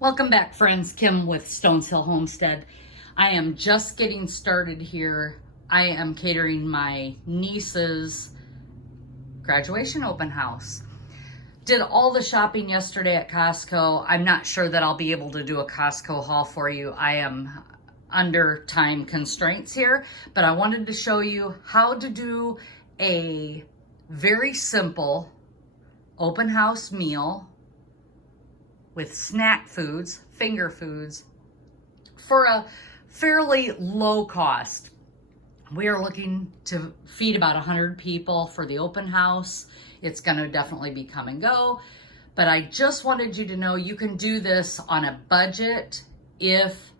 Welcome back, friends. Kim with Stones Hill Homestead. I am just getting started here. I am catering my niece's graduation open house. Did all the shopping yesterday at Costco. I'm not sure that I'll be able to do a Costco haul for you. I am under time constraints here, but I wanted to show you how to do a very simple open house meal with snack foods, finger foods, for a fairly low cost. We are looking to feed about 100 people for the open house. It's going to definitely be come and go, but I just wanted you to know you can do this on a budget if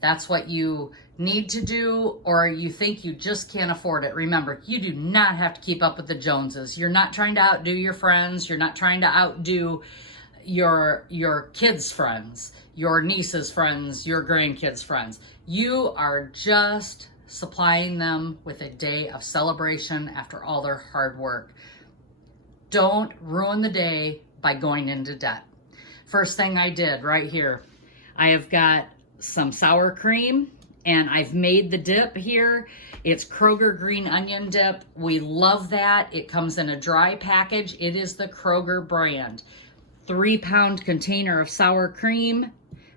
that's what you need to do, or you think you just can't afford it. Remember, you do not have to keep up with the Joneses. You're not trying to outdo your friends. You're not trying to outdo your kids' friends, your niece's friends, your grandkids' friends. You are just supplying them with a day of celebration after all their hard work. Don't ruin the day by going into debt. First thing I did right here, I have got some sour cream and I've made the dip here. It's Kroger green onion dip. We love that. It comes in a dry package. It is the Kroger brand. 3-pound container of sour cream,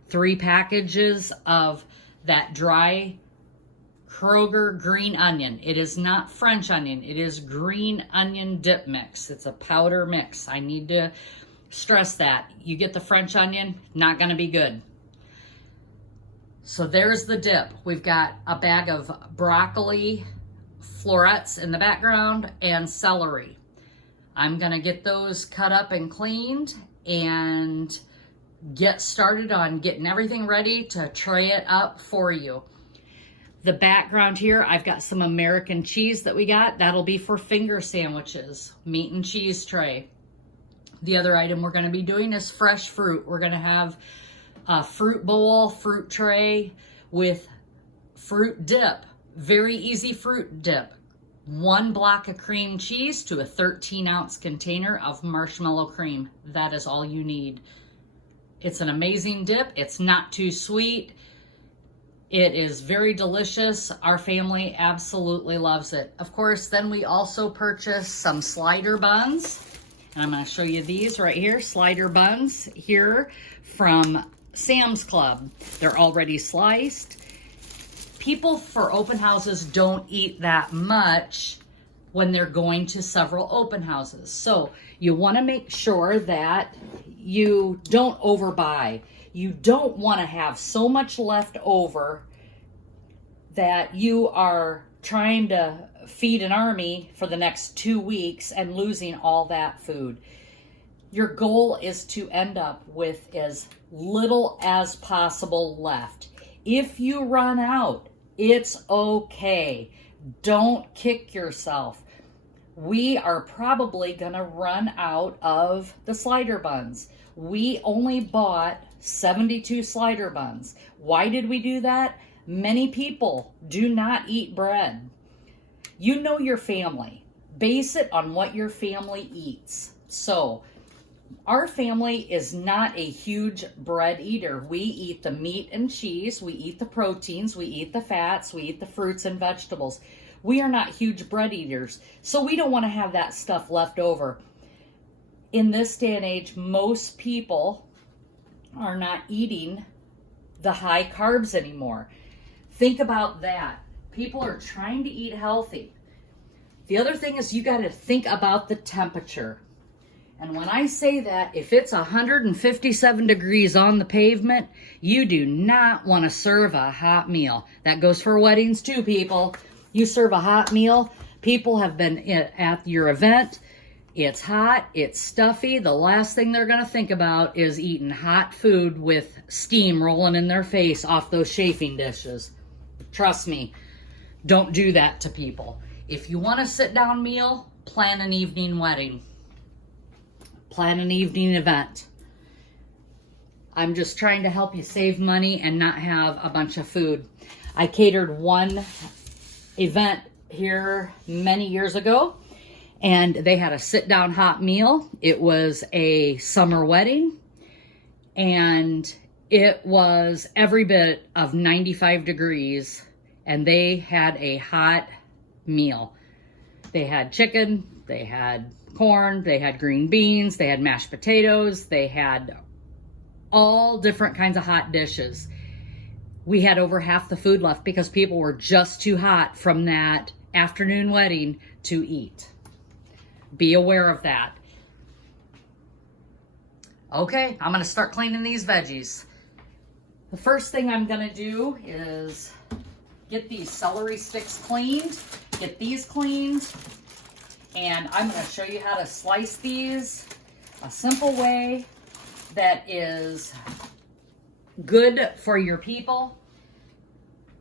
3 packages of that dry Kroger green onion. It is not French onion. It is green onion dip mix. It's a powder mix. I need to stress that. You get the French onion, not going to be good. So there's the dip. We've got a bag of broccoli florets in the background and celery. I'm going to get those cut up and cleaned and get started on getting everything ready to tray it up for you. The background here, I've got some American cheese that we got. That'll be for finger sandwiches, meat and cheese tray. The other item we're going to be doing is fresh fruit. We're going to have a fruit bowl, fruit tray with fruit dip. Very easy fruit dip. 1 block of cream cheese to a 13-ounce container of marshmallow cream. That is all you need. It's an amazing dip. It's not too sweet. It is very delicious. Our family absolutely loves it. Of course, then we also purchased some slider buns. And I'm going to show you these right here. Slider buns here from Sam's Club. They're already sliced. People for open houses don't eat that much when they're going to several open houses. So you want to make sure that you don't overbuy. You don't want to have so much left over that you are trying to feed an army for the next 2 weeks and losing all that food. Your goal is to end up with as little as possible left. If you run out, it's okay. Don't kick yourself. We are probably gonna run out of the slider buns. We only bought 72 slider buns. Why did we do that? Many people do not eat bread. You know your family. Base it on what your family eats. So, our family is not a huge bread eater. We eat the meat and cheese, we eat the proteins, we eat the fats, we eat the fruits and vegetables. We are not huge bread eaters, so we don't want to have that stuff left over. In this day and age, most people are not eating the high carbs anymore. Think about that. People are trying to eat healthy. The other thing is you got to think about the temperature. And when I say that, if it's 157 degrees on the pavement, you do not want to serve a hot meal. That goes for weddings too, people. You serve a hot meal, people have been at your event, it's hot, it's stuffy. The last thing they're going to think about is eating hot food with steam rolling in their face off those chafing dishes. Trust me, don't do that to people. If you want a sit-down meal, plan an evening wedding. Plan an evening event. I'm just trying to help you save money and not have a bunch of food. I catered one event here many years ago, and they had a sit-down hot meal. It was a summer wedding. and it was every bit of 95 degrees, and they had a hot meal. They had chicken, they had corn, they had green beans, they had mashed potatoes, they had all different kinds of hot dishes. We had over half the food left because people were just too hot from that afternoon wedding to eat. Be aware of that. Okay, I'm gonna start cleaning these veggies. The first thing I'm gonna do is get these celery sticks cleaned, get these cleaned, and I'm gonna show you how to slice these a simple way that is good for your people.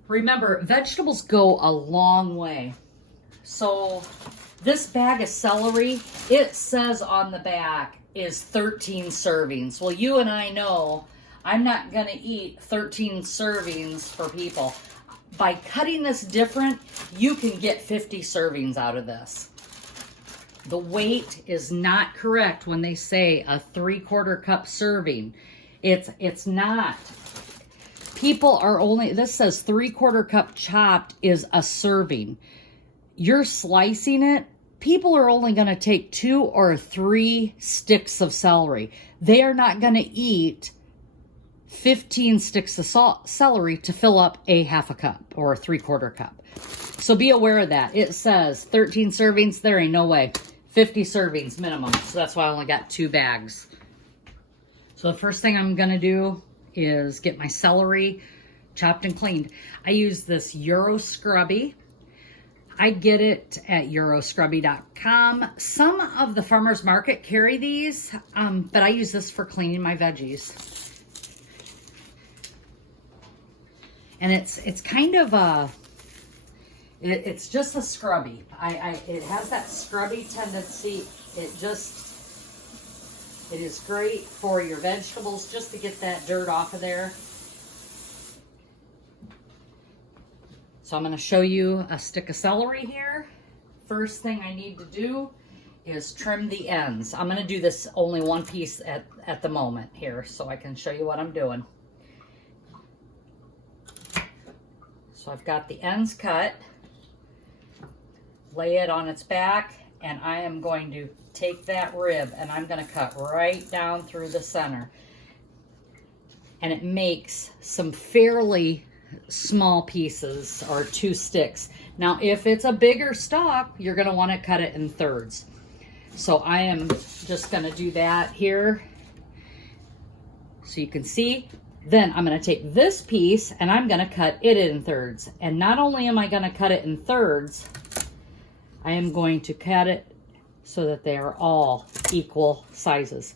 Remember, vegetables go a long way. So this bag of celery, it says on the back, is 13 servings. Well, you and I know I'm not gonna eat 13 servings for people. By cutting this different, you can get 50 servings out of this. The weight is not correct when they say a 3/4 cup serving. It's not. People are only, this says 3/4 cup chopped is a serving. You're slicing it. People are only going to take 2 or 3 sticks of celery. They are not going to eat 15 sticks of celery to fill up a 1/2 cup or a 3/4 cup. So be aware of that. It says 13 servings. There ain't no way. 50 servings minimum. So that's why I only got 2 bags. So the first thing I'm going to do is get my celery chopped and cleaned. I use this Euro Scrubby. I get it at euroscrubby.com. Some of the farmers market carry these, but I use this for cleaning my veggies. And it's kind of a, it's just a scrubby. It has that scrubby tendency. It is great for your vegetables just to get that dirt off of there. So I'm going to show you a stick of celery here. First thing I need to do is trim the ends. I'm going to do this only one piece at the moment here so I can show you what I'm doing. So I've got the ends cut, lay it on its back, and I am going to take that rib and I'm going to cut right down through the center. And it makes some fairly small pieces or 2 sticks. Now, if it's a bigger stalk, you're going to want to cut it in thirds. So I am just going to do that here so you can see. Then I'm going to take this piece and I'm going to cut it in thirds. And not only am I going to cut it in thirds, I am going to cut it so that they are all equal sizes.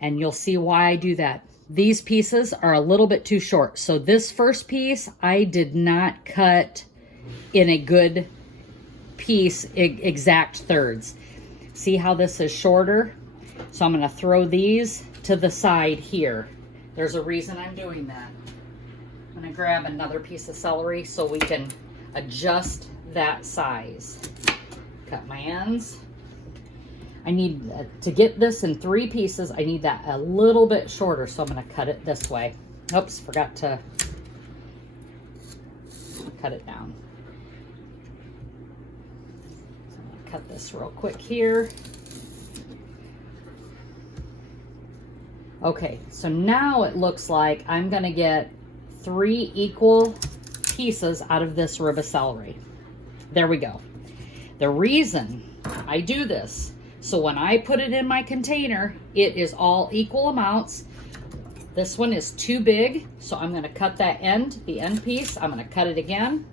And you'll see why I do that. These pieces are a little bit too short. So this first piece, I did not cut in a good piece, exact thirds. See how this is shorter? So I'm going to throw these to the side here. There's a reason I'm doing that. I'm going to grab another piece of celery so we can adjust that size. Cut my ends. I need to get this in 3 pieces. I need that a little bit shorter, so I'm going to cut it this way. Oops, forgot to cut it down. So I'm going to cut this real quick here. Okay, so now it looks like I'm going to get 3 equal pieces out of this rib of celery. There we go. The reason I do this, so when I put it in my container, it is all equal amounts. This one is too big, so I'm going to cut that end, the end piece. I'm going to cut it again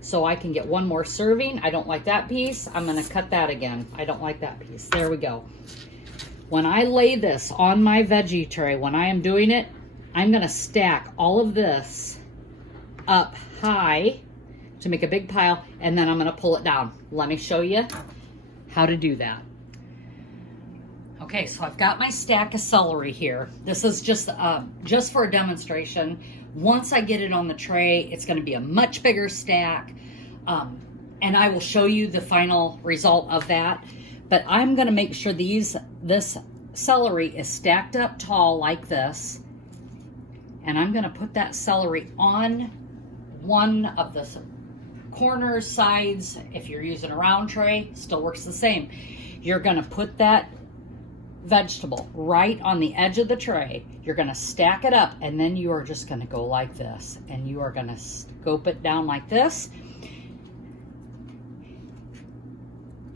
so I can get 1 more serving. I don't like that piece. I'm going to cut that again. I don't like that piece. There we go. When I lay this on my veggie tray, when I am doing it, I'm going to stack all of this up high to make a big pile, and then I'm going to pull it down. Let me show you how to do that. Okay, so I've got my stack of celery here. This is just for a demonstration. Once I get it on the tray, it's going to be a much bigger stack, and I will show you the final result of that. But I'm going to make sure this celery is stacked up tall like this, and I'm going to put that celery on one of the corners, sides. If you're using a round tray, still works the same. You're going to put that vegetable right on the edge of the tray. You're going to stack it up, and then you are just going to go like this, and you are going to scoop it down like this.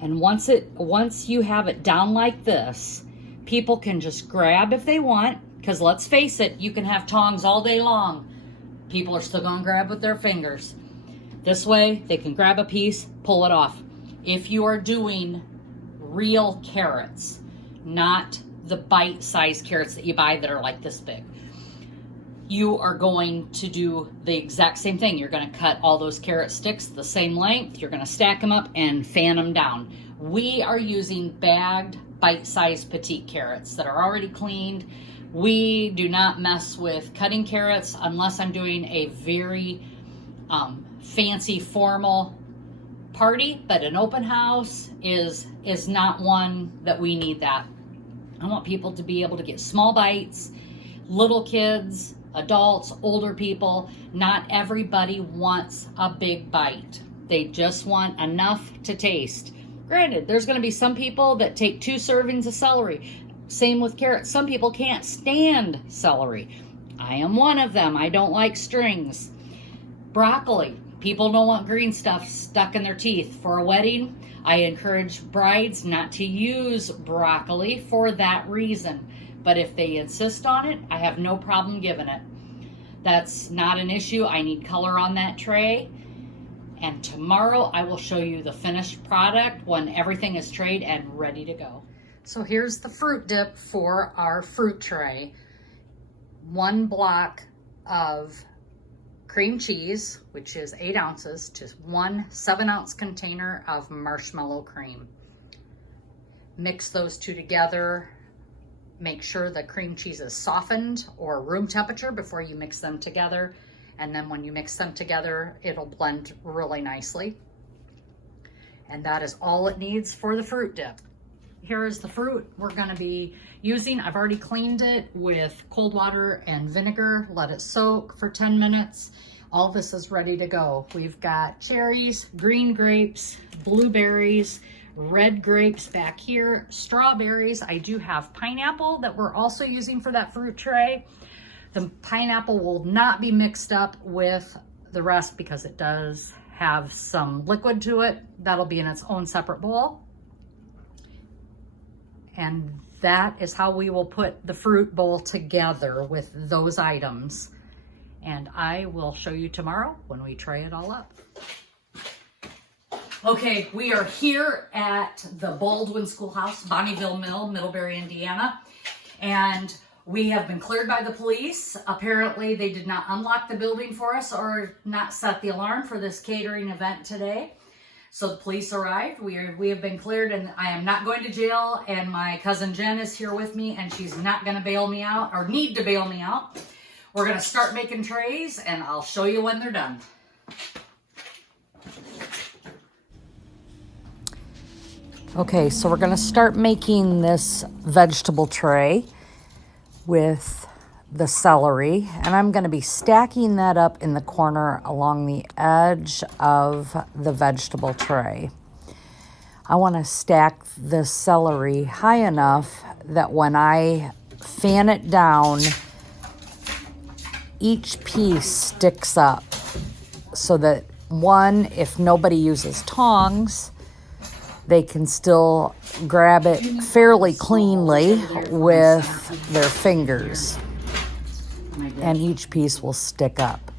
And once you have it down like this, people can just grab if they want, because let's face it, you can have tongs all day long. People are still going to grab with their fingers. This way, they can grab a piece, pull it off. If you are doing real carrots, not the bite-sized carrots that you buy that are like this big, you are going to do the exact same thing. You're going to cut all those carrot sticks the same length. You're going to stack them up and fan them down. We are using bagged, bite-sized petite carrots that are already cleaned. We do not mess with cutting carrots unless I'm doing a very fancy, formal party, but an open house is not one that we need that. I want people to be able to get small bites, little kids, adults, older people. Not everybody wants a big bite. They just want enough to taste. Granted, there's going to be some people that take 2 servings of celery. Same with carrots. Some people can't stand celery. I am one of them. I don't like strings. Broccoli. People don't want green stuff stuck in their teeth. For a wedding, I encourage brides not to use broccoli for that reason. But if they insist on it, I have no problem giving it. That's not an issue. I need color on that tray. And tomorrow I will show you the finished product when everything is trayed and ready to go. So here's the fruit dip for our fruit tray. 1 block of cream cheese, which is 8 ounces, to 1 7-ounce container of marshmallow cream. Mix those 2 together. Make sure the cream cheese is softened or room temperature before you mix them together. And then when you mix them together, it'll blend really nicely. And that is all it needs for the fruit dip. Here is the fruit we're going to be using. I've already cleaned it with cold water and vinegar. Let it soak for 10 minutes. All this is ready to go. We've got cherries, green grapes, blueberries, red grapes back here, strawberries. I do have pineapple that we're also using for that fruit tray. The pineapple will not be mixed up with the rest because it does have some liquid to it. That'll be in its own separate bowl. And that is how we will put the fruit bowl together with those items. And I will show you tomorrow when we tray it all up. Okay, we are here at the Baldwin Schoolhouse, Bonneville Mill, Middlebury, Indiana. And we have been cleared by the police. Apparently they did not unlock the building for us or not set the alarm for this catering event today. So the police arrived. We have been cleared, and I am not going to jail. And my cousin Jen is here with me, and she's not going to bail me out or need to bail me out. We're going to start making trays, and I'll show you when they're done. Okay, so we're going to start making this vegetable tray with the celery, and I'm going to be stacking that up in the corner along the edge of the vegetable tray. I want to stack the celery high enough that when I fan it down, each piece sticks up so that one, if nobody uses tongs, they can still grab it fairly cleanly with their fingers, and each piece will stick up.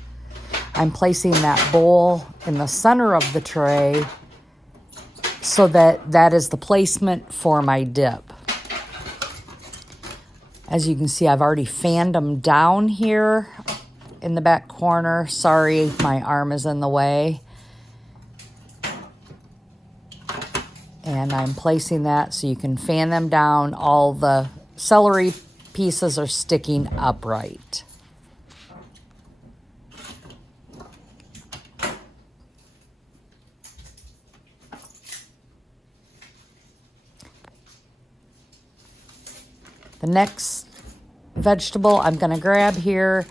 I'm placing that bowl in the center of the tray so that that is the placement for my dip. As you can see, I've already fanned them down here in the back corner. Sorry, my arm is in the way. And I'm placing that so you can fan them down. All the celery pieces are sticking upright. The next vegetable I'm going to grab here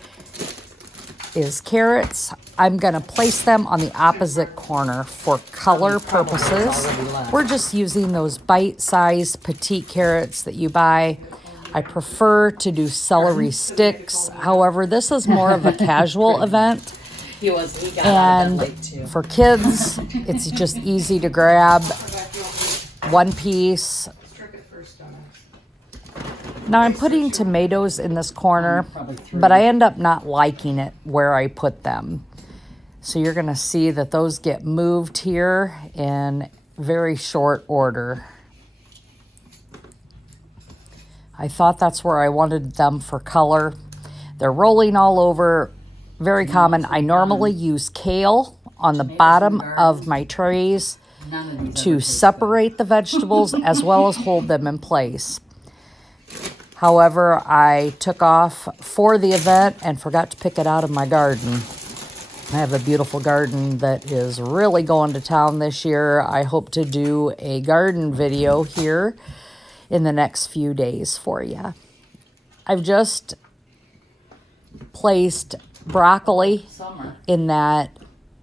is carrots. I'm going to place them on the opposite corner for color purposes. We're just using those bite-sized petite carrots that you buy. I prefer to do celery sticks. However, this is more of a casual event. And for kids, it's just easy to grab one piece. Now I'm putting tomatoes in this corner, but I end up not liking it where I put them. So you're going to see that those get moved here in very short order. I thought that's where I wanted them for color. They're rolling all over, very common. I normally use kale on the bottom of my trays to separate the vegetables as well as hold them in place. However, I took off for the event and forgot to pick it out of my garden. I have a beautiful garden that is really going to town this year. I hope to do a garden video here in the next few days for you. I've just placed broccoli in that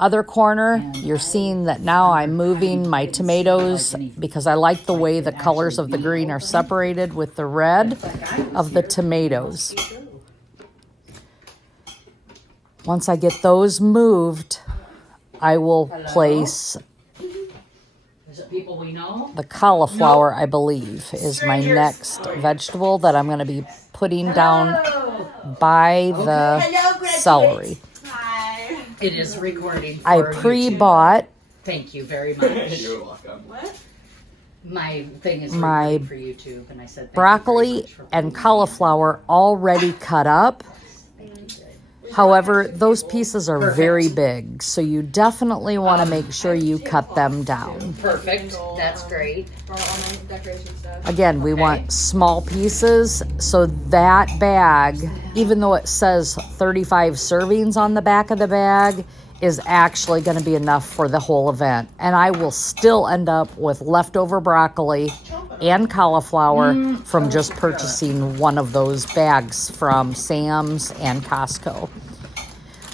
other corner. You're seeing that now I'm moving my tomatoes because I like the way the colors of the green are separated with the red of the tomatoes. Once I get those moved, I will place the cauliflower, I believe, is my next vegetable that I'm going to be putting down by the celery. It is recording for I pre-bought. Thank you very much. You're welcome. What? My thing is recording for YouTube, and I said broccoli and cauliflower already cut up. However, those pieces are very big, so you definitely want to make sure you cut them down. Perfect. That's great. Again, we want small pieces, so that bag, even though it says 35 servings on the back of the bag, is actually going to be enough for the whole event. And I will still end up with leftover broccoli and cauliflower from just purchasing one of those bags from Sam's and Costco.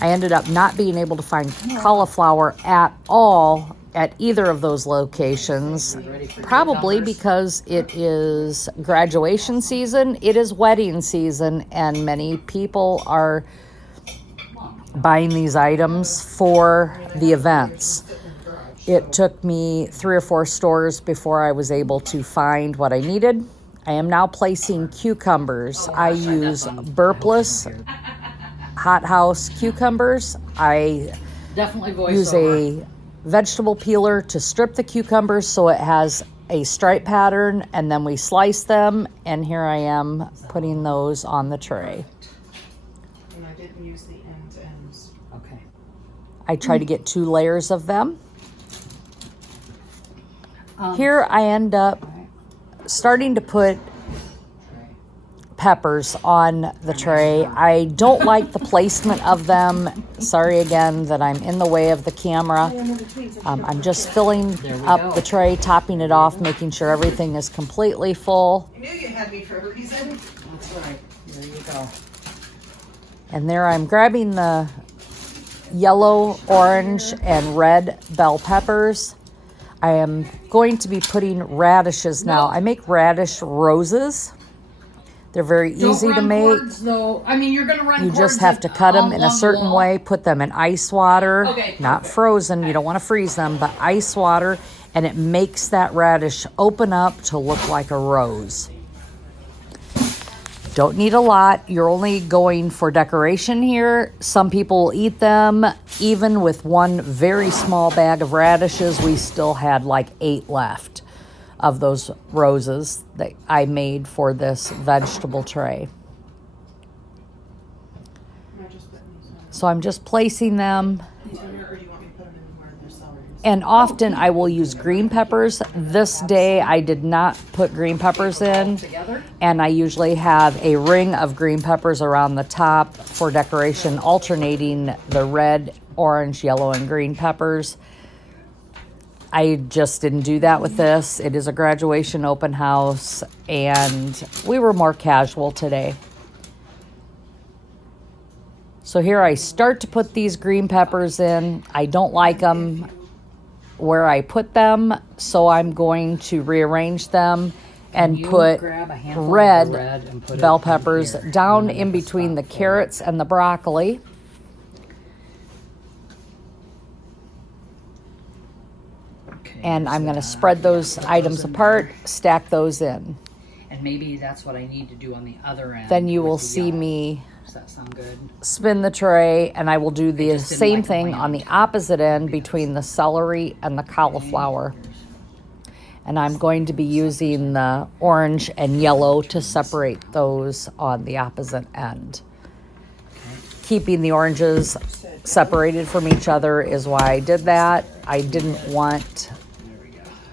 I ended up not being able to find cauliflower at all at either of those locations, probably because it is graduation season, it is wedding season, and many people are buying these items for the events. It took me 3 or 4 stores before I was able to find what I needed. I am now placing cucumbers. I use burpless hothouse cucumbers. I Definitely use a vegetable peeler to strip the cucumbers so it has a stripe pattern, and then we slice them, and here I am putting those on the tray. And I didn't use the ends. Okay. I try to get 2 layers of them. Here I end up starting to put peppers on the tray. I don't like the placement of them. Sorry again that I'm in the way of the camera. I'm just filling up the tray, topping it off, making sure everything is completely full. I knew you had me for a reason. That's right. There you go. And there I'm grabbing the yellow, orange, and red bell peppers. I am going to be putting radishes now. I make radish roses. They're very easy to make. Cords, though. I mean, you're going to run You cords just have to cut them in a certain way, put them in ice water, Okay, not frozen. You don't want to freeze them, but ice water, and it makes that radish open up to look like a rose. Don't need a lot. You're only going for decoration here. Some people will eat them. Even with one very small bag of radishes, we still had like 8 left of those roses that I made for this vegetable tray. So I'm just placing them. And often I will use green peppers. This day I did not put green peppers in, and I usually have a ring of green peppers around the top for decoration, alternating the red, orange, yellow, and green peppers. I just didn't do that with this. It is a graduation open house, and we were more casual today. So here I start to put these green peppers in. I don't like them where I put them, so I'm going to rearrange them and put red bell peppers down in between the carrots and the broccoli. And I'm going to spread those items apart, stack those in. And maybe that's what I need to do on the other end. Then you will see me Does that sound good? spin the tray, and I will do the just didn't same like thing bland. on the opposite end between the celery and the cauliflower. And I'm going to be using the orange and yellow to separate those on the opposite end. Keeping the oranges separated from each other is why I did that. I didn't want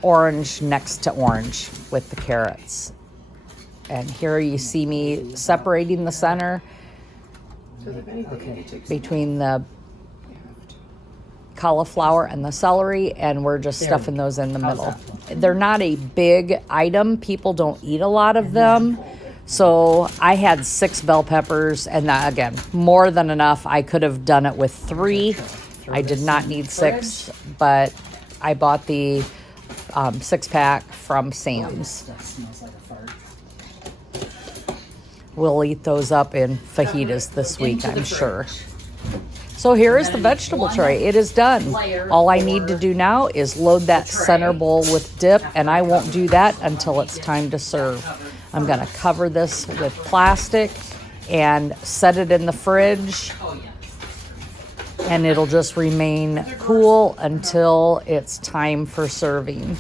orange next to orange with the carrots. And here you see me separating the center between the cauliflower and the celery, and we're just stuffing those in the middle. They're not a big item. People don't eat a lot of them. So I had 6 bell peppers, and that, again, more than enough. I could have done it with 3. I did not need 6, but I bought the 6-pack from Sam's. That smells like a fart. We'll eat those up in fajitas this week, Into the I'm sure. fridge. So here is the vegetable tray. It is done. All I need to do now is load that center bowl with dip, and I won't do that until it's time to serve. I'm going to cover this with plastic and set it in the fridge, and it'll just remain cool until it's time for serving.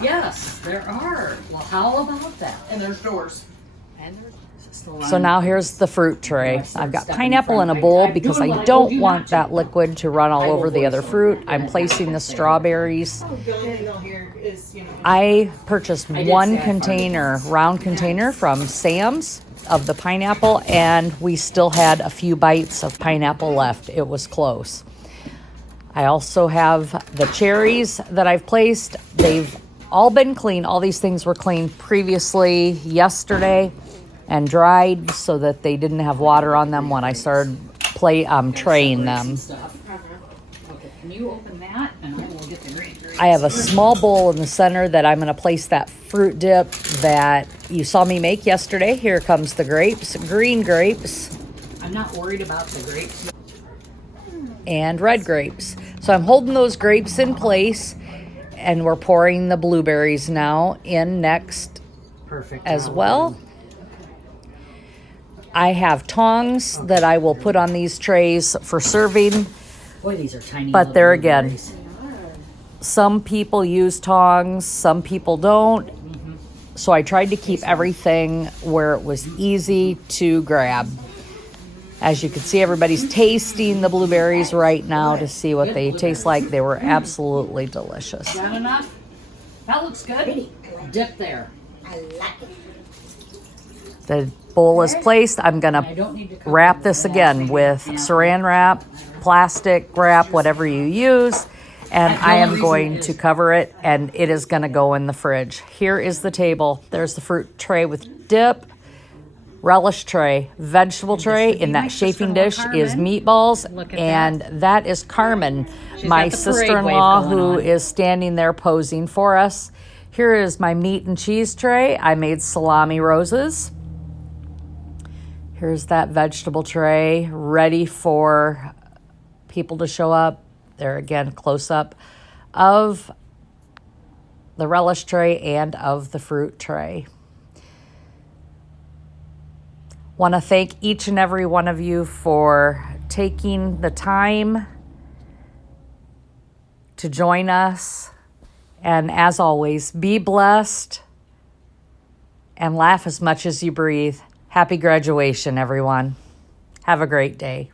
Yes, there are. Well, how about that? And there's doors. So now here's the fruit tray. I've got pineapple in a bowl because I don't want that liquid to run all over the other fruit. I'm placing the strawberries. I purchased one container, round container from Sam's of the pineapple, and we still had a few bites of pineapple left. It was close. I also have the cherries that I've placed. They've all been clean. All these things were cleaned previously yesterday and dried so that they didn't have water on them when I started traying them. Okay, can you open that, and I will get the green grapes. I have a small bowl in the center that I'm going to place that fruit dip that you saw me make yesterday. Here comes the grapes, green grapes I'm not worried about the grapes. and red grapes. So I'm holding those grapes in place, and we're pouring the blueberries now in next Perfect. as well. I have tongs that I will put on these trays for serving. Boy, these are tiny. But little there again, blueberries. some people use tongs, some people don't. So I tried to keep everything where it was easy to grab. As you can see, everybody's tasting the blueberries right now to see what they taste like. They were absolutely delicious. Is that enough? That looks good. Dip there. The bowl is placed. I'm going I to don't need to cover wrap the this last again thing. with saran wrap, plastic wrap, whatever you use. And I am going to cover it, and it is going to go in the fridge. Here is the table. There's the fruit tray with dip, relish tray, vegetable tray. In that chafing dish is meatballs, Look at and that is Carmen, She's my got the parade sister-in-law, wave going who on. is standing there posing for us. Here is my meat and cheese tray. I made salami roses. Here's that vegetable tray ready for people to show up. There again, close up of the relish tray and of the fruit tray. Want to thank each and every one of you for taking the time to join us. And as always, be blessed and laugh as much as you breathe. Happy graduation, everyone. Have a great day.